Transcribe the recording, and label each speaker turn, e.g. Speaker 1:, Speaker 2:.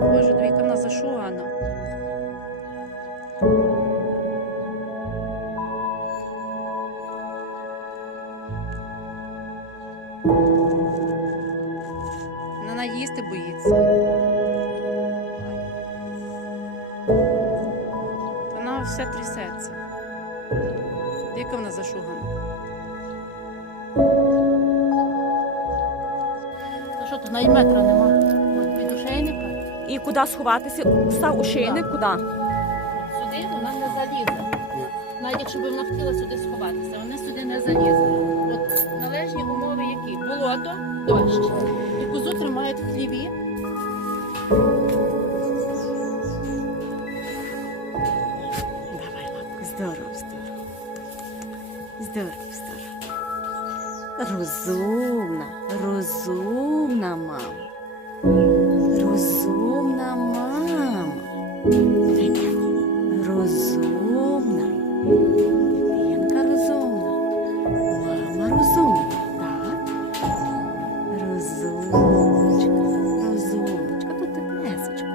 Speaker 1: Двійка вона зашугана. Вона їсти боїться. Вона вся трясеться. Яка вона зашугана?
Speaker 2: Та що то, на метра нема.
Speaker 3: Куди сховатися? Став у шийник, куди?
Speaker 2: Сюди вона не залізе. Навіть якщо б вона хотіла сюди сховатися, вона сюди не залізе. От належні умови які? Болото, дощ. І козу тримають в хліві.
Speaker 3: Давай, лапку, здорово, здорово. Здорово, здорово. Розумна, Розумна. Пінка розумна. Мама розумна. Так. Розумночка. Розумночка. Тут теплесочка.